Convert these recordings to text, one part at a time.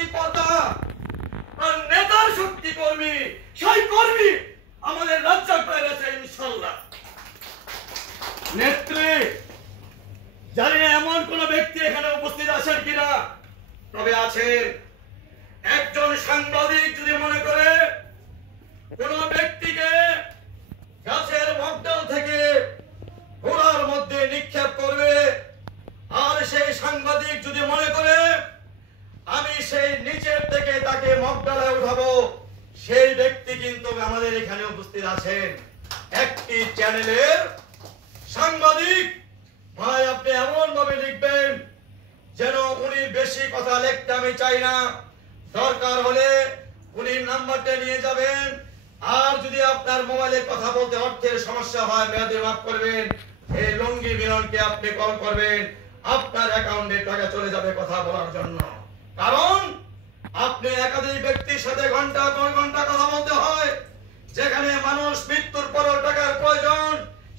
শক্তি কর্তা আর নেতার শক্তি কর্মী, সেই কর্মী আমাদের রাজ্জাক আছে ইনশাল্লাহ। নেত্রী, জানি না এমন কোন ব্যক্তি এখানে উপস্থিত আছেন কিনা, তবে আছেন। একজন সাংবাদিক যদি মনে করে কোন ব্যক্তিকে গাছের মগডাল থেকে ঘোড়ার মধ্যে নিক্ষেপ করবে, আর সেই সাংবাদিক যদি মনে করে আমি সেই নিচের থেকে তাকে মগডালে উঠাবো, সেই ব্যক্তি কিন্তু আমাদের এখানে উপস্থিত আছেন। একটি চ্যানেলের সাংবাদিক ভাই, আপনি এমন ভাবে লিখবেন যেন উনি বেশি কথা লিখতে আমি চাই না। দরকার হলে উনি নাম্বারটা নিয়ে যাবেন, আর যদি আপনার মোবাইলে কথা বলতে অর্থের সমস্যা হয় মেয়াদে মাফ করবেন, এই লঙ্গি মিলনকে আপনি কল করবেন, আপনার অ্যাকাউন্টে টাকা চলে যাবে কথা বলার জন্য। কারণ আপনি একাধিক ব্যক্তির সাথে ঘন্টার পর ঘন্টা কথা বলতে হয়। যেখানে মানুষ মৃত্যুর পরও টাকার প্রয়োজন,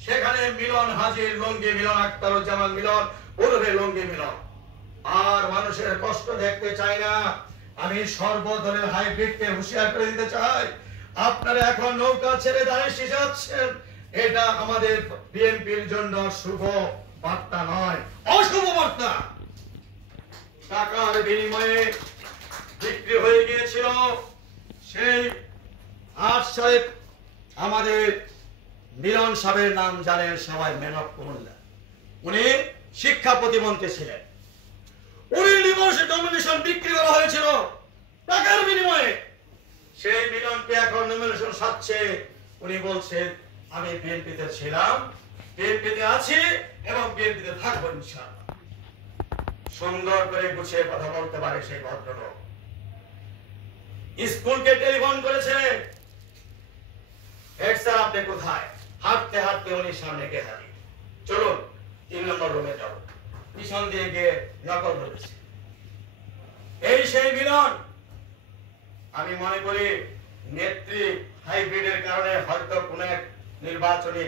সেখানে মিলন হাজির, লঙ্গি মিলন, আখতারুজ্জামান মিলন, ওরফে লঙ্গি মিলন। আর মানুষের কষ্ট দেখতে চাই না। আমি সর্বদলের হাইব্রিডকে হুঁশিয়ার করে দিতে চাই, আপনারা এখন নৌকা ছেড়ে দাঁড়িয়ে যাচ্ছেন, এটা আমাদের বিএনপির জন্য শুভ বার্তা নয়, অশুভ বার্তা। টাকার বিনিময়ে বিক্রি হয়ে গিয়েছিল সেই 8 সালে। আমাদের মিলন সাহেবের নাম জানেন সবাই, ম্যান অফ কুমিল্লা। উনি শিক্ষা প্রতিমন্ত্রী ছিলেন। উনি নমিনেশন বিক্রি করা হয়েছিল টাকার বিনিময়ে। সেই মিলনকে এখন নমিনেশন সাচ্ছে। উনি বলছেন আমি বিএনপিতে ছিলাম, বিএনপিতে আছি এবং বিএনপিতে থাকবো ইনশাআল্লাহ। সুন্দর করে গুছিয়ে কথা বলতে পারে সেই ভদ্রলোক। স্কুলকে টেলিফোন করেছে, হেড স্যার আপনি কোথায়? হাঁটতে হাঁটতে উনি সামনে গিয়ে হাজির। চলুন 3 নম্বর রুমে যাবো। পিছন দিয়ে গিয়ে নকল ধরেছে। এই সেই মিলন। আমি মনে করি নেত্রী হাইব্রিডের কারণে হয়তো কোন এক নির্বাচনী